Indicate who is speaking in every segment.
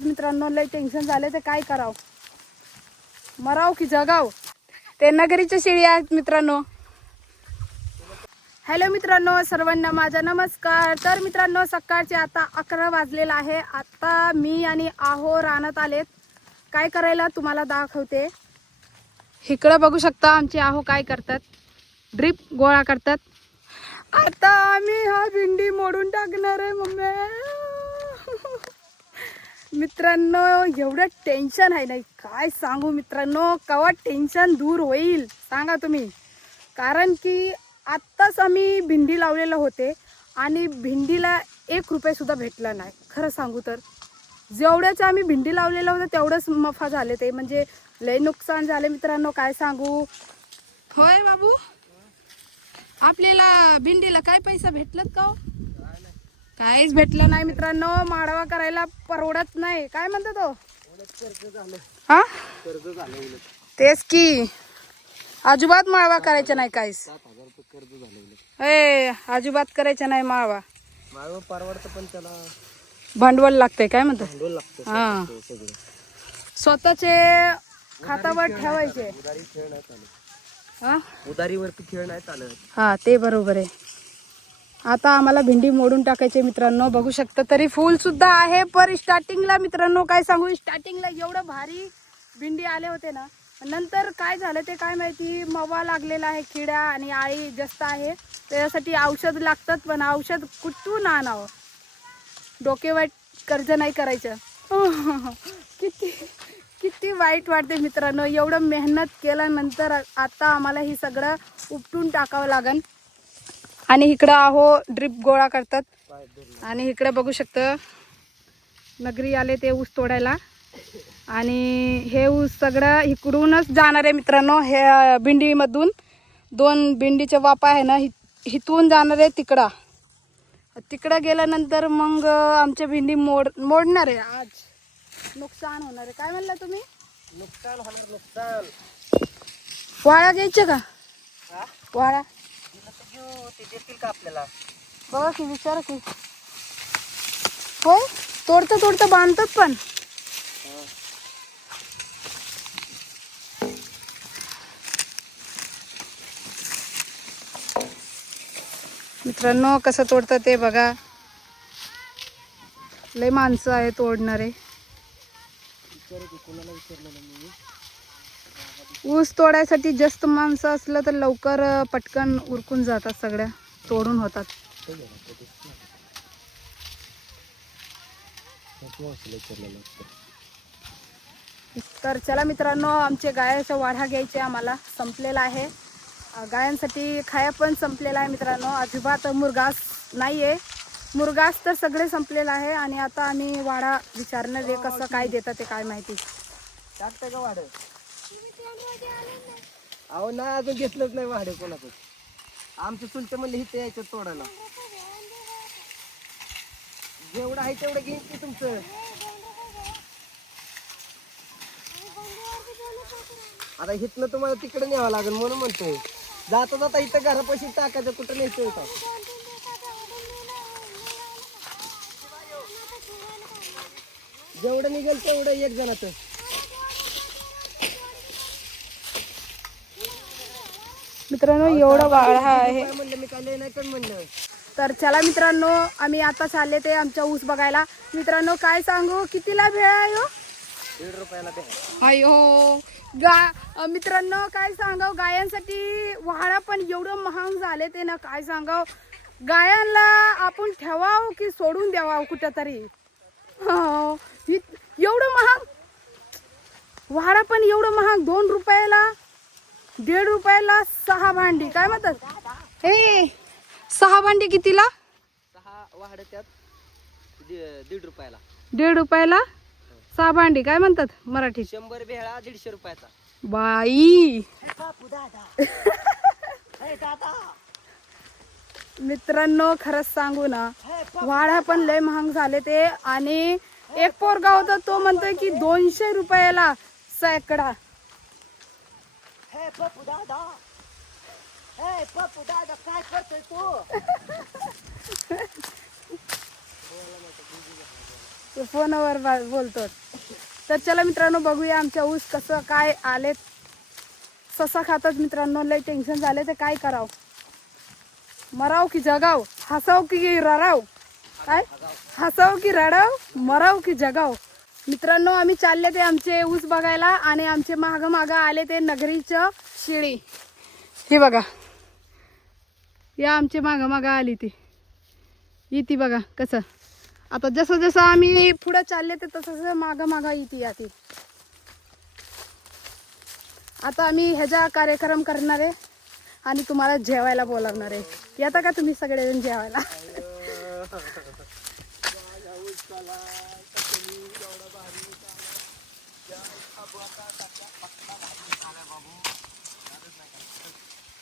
Speaker 1: मित्रांनो लय टेन्शन झाले तर काय करावं? मराव की जगाव? ते नगरीच्या शेळी आहेत मित्रांनो. हॅलो मित्रांनो सर्वांना माझा नमस्कार. तर मित्रांनो सकाळचे आता अकरा वाजलेलं आहे. आता मी आणि आहो रानात आलेत. काय करायला तुम्हाला दाखवते? इकडं बघू शकता आमचे आहो काय करतात. ड्रीप गोळा करतात. आता आम्ही हा भिंडी मोडून टाकणार आहे मम्मी. मित्रांनो एवढं टेन्शन आहे नाही काय सांगू मित्रांनो कवा टेन्शन दूर होईल सांगा तुम्ही. कारण की आत्ताच आम्ही भिंडी लावलेलं होते आणि भिंडीला एक रुपयासुद्धा भेटला नाही. खरं सांगू तर. जेवढ्याचं आम्ही भिंडी लावलेलं होतं तेवढंच मफा झाले ते. म्हणजे लय नुकसान झाले मित्रांनो काय सांगू? होय बाबू? आपल्याला भिंडीला काय पैसा भेटलात का हो? काहीच भेटलं नाही मित्रांनो माडवा करायला परवडत नाही. काय म्हणतो तो? हा?
Speaker 2: कर्ज झालं उलट
Speaker 1: तेच की. अजिबात माळवा करायचा नाही काहीच. ए अजिबात करायचा नाही माळवा
Speaker 2: माळव परवडतं पण त्याला
Speaker 1: भांडवल लागतंय काय म्हणतो?
Speaker 2: भांडवल लागतं
Speaker 1: हा. स्वतःचे खातावर ठेवायचे. हा?
Speaker 2: उदारीवरती खेळ नाही चालत.
Speaker 1: हा ते बरोबर आहे. आता आम्हाला भेंडी मोडून टाकायचे मित्रांनो. बघू शकता तरी फुल सुद्धा आहे. पर स्टार्टिंगला मित्रांनो काय सांगू? स्टार्टिंगला एवढं भारी भेंडी आले होते ना. नंतर काय झालं ते काय माहिती? मवा लागलेला आहे खिड्या आणि आळी जास्त आहे. त्याच्यासाठी औषध लागतात पण औषध कुठून आणावं? डोके वाईट कर्ज नाही करायचं. किती किती वाईट वाटते मित्रांनो. एवढं मेहनत केल्यानंतर आता आम्हाला हे सगळं उपटून टाकावं लागेल आणि इकडं आहो ड्रिप गोळा करतात. आणि इकडे बघू शकतं नगरी आले ते ऊस तोडायला. आणि हे ऊस सगळं इकडूनच जाणार आहे मित्रांनो हे भिंडीमधून. दोन भिंडीचे वापा आहे ना हि इथून जाणार आहे तिकडं. तिकडं गेल्यानंतर मग आमच्या भेंडी मोड मोडणार आहे आज. नुकसान होणार आहे. काय म्हणला तुम्ही?
Speaker 2: नुकसान होणार नुकसान.
Speaker 1: वाळा घ्यायचे का? वाळा.
Speaker 2: ते देतील का आपल्याला?
Speaker 1: बघा की विचार की. होय? तोडतं तोडतं बांधतात पण. मित्रांनो कसं तोडतं ते बघा. लय माणसं आहे तोडणारे.
Speaker 2: विचार की कोणाला विचारलेलं मी
Speaker 1: ऊस तोडायसाठी जास्त माणसं असलं तर लवकर पटकन उरकून जातात सगळ्या तोडून होतात. तर चला मित्रांनो आमचे गायाचा वाढा घ्यायचे आम्हाला. संपलेला आहे. गायांसाठी खाया पण संपलेला आहे मित्रांनो. अजिबात मुरगास नाही आहे मुरगास तर सगळे संपलेलं आहे आणि आता आम्ही वाढा विचारणार आहे कसं काय देतं ते काय माहिती.
Speaker 2: का वाढ? अहो नाही अजून घेतलंच नाही वाढे कोणाचं. आमचं चुलते म्हणले हिथे यायचं तोडायला. जेवढं आहे तेवढं घेईन की तुमचं. आता हिथनं तुम्हाला तिकडे न्यावं लागेल म्हणून म्हणतोय. जाता जाता इथं घरापाशी टाकायचं कुठं न्यायचं होता जेवढं निघेल तेवढं एक जणाचं.
Speaker 1: मित्रांनो एवढा वाढा आहे.
Speaker 2: काय म्हणलं मी काय लय नाही पण म्हणलं.
Speaker 1: तर चला मित्रांनो आम्ही आता चालले ते आमच्या ऊस बघायला. मित्रांनो काय सांगू? कितीला भेळ आहे हो? अयो गा मित्रांनो काय सांगाव? गायांसाठी वाळा पण एवढं महाग झाले ते ना काय सांगाव? गायांना आपण ठेवाव की सोडून द्यावा कुठं तरी हो, एवढं महाग? वाडा पण एवढं महाग दोन रुपयाला? दीड रुपयाला सहा भांडी. काय म्हणतात? हे सहा भांडी कितीला?
Speaker 2: सहा वाहड त्यात दि- दीड रुपयाला.
Speaker 1: दीड रुपयाला सहा भांडी. काय म्हणतात मराठीत?
Speaker 2: शंभर भेळा दीडशे रुपयाचा.
Speaker 1: बाई. मित्रांनो खरंच सांगू ना वाडा पण लय महाग झाले ते. आणि एक पोरगा होता तो म्हणतोय की दोनशे रुपयाला सैकडा.
Speaker 2: पप्पू दादा हे पप्पू दादा काय करतोय तू
Speaker 1: ते फोनवर बा- बोलतो तर चला मित्रांनो बघूया आमच्या ऊस कसं काय आले ससा खातात मित्रांनो लय टेन्शन झाले ते काय कराव? मराव की जगाव? हसाव की रडाव? काय? हसाव की रडाव? मराव की जगाव? मित्रांनो आम्ही चालले ते आमचे ऊस बघायला आणि आमचे माग माग आले ते नगरीचं शिळी. हे बघा. या आमचे माग माग आली ती. येते बघा कसं. आता जसं जसं आम्ही पुढं चालले ते तसं तसं मागं मागं येते या ती. आता आम्ही ह्याचा कार्यक्रम करणार आहे आणि तुम्हाला जेवायला बोलावणार आहे. येता का तुम्ही सगळेजण जेवायला?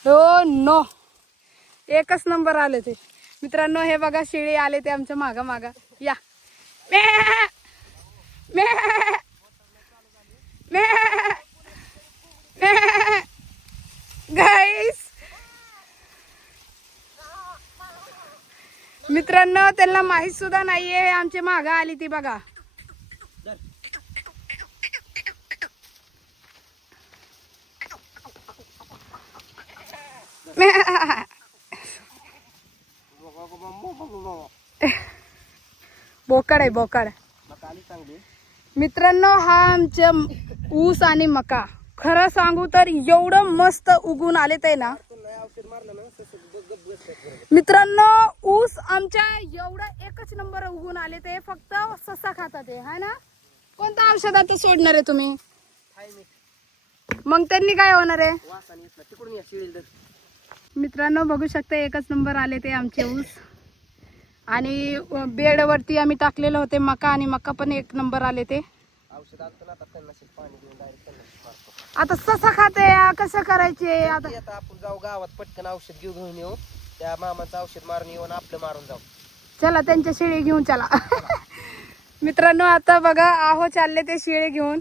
Speaker 1: हो नो. एकच नंबर आले ते. मित्रांनो हे बघा शेळी आले ते आमच्या मागा मागा. या. म्या! म्या! म्या! गाईस मित्रांनो त्यांना माहीत सुद्धा नाहीये आमचे मागा आली ती बघा. बोकड आहे बोकड. मित्रांनो हा आमच्या ऊस आणि मका. खरं सांगू तर एवढं मस्त उगून आले ते ना. मित्रांनो ऊस आमच्या एवढं एकच नंबर उगून आले ते फक्त ससा खातात ते है ना? कोणत्या औषधात सोडणार आहे तुम्ही? मग त्यांनी काय होणार आहे? मित्रांनो बघू शकता एकच नंबर आले ते आमचे ऊस. आणि बेडवरती आम्ही टाकलेलं होते मका आणि मका पण एक नंबर आले ते.
Speaker 2: आता त्यांना पाणी देऊन डायरेक्ट त्यांना मारतो.
Speaker 1: आता ससा खाते कसं करायचे? आता
Speaker 2: आपण जाऊ गावात पटकन औषध घेऊन घेऊन येऊ. त्या मामाचं औषध मारून येऊ आणि आपलं मारून जाऊ.
Speaker 1: चला त्यांच्या शेळी घेऊन चला. मित्रांनो आता बघा आहो चालले ते शेळी घेऊन.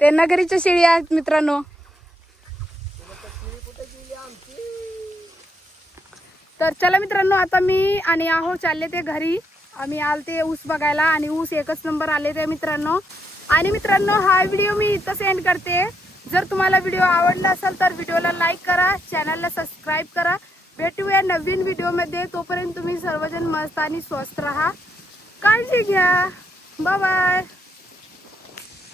Speaker 1: ते नगरीच्या शेळी आहेत मित्रांनो. तर चला मित्रांनो आता मी आणि आहो चालले ते घरी. आम्ही आलते ऊस बघायला आणि ऊस एकच नंबर आले ते मित्रांनो. आणि मित्रांनो हा व्हिडिओ मी इथं सेंड करते. जर तुम्हाला व्हिडिओ आवडला असेल तर व्हिडिओला लाईक करा चॅनलला सबस्क्राईब करा. भेटूया नवीन व्हिडिओमध्ये तोपर्यंत तुम्ही सर्वजण मस्त आणि स्वस्त राहा. काळजी घ्या. बाय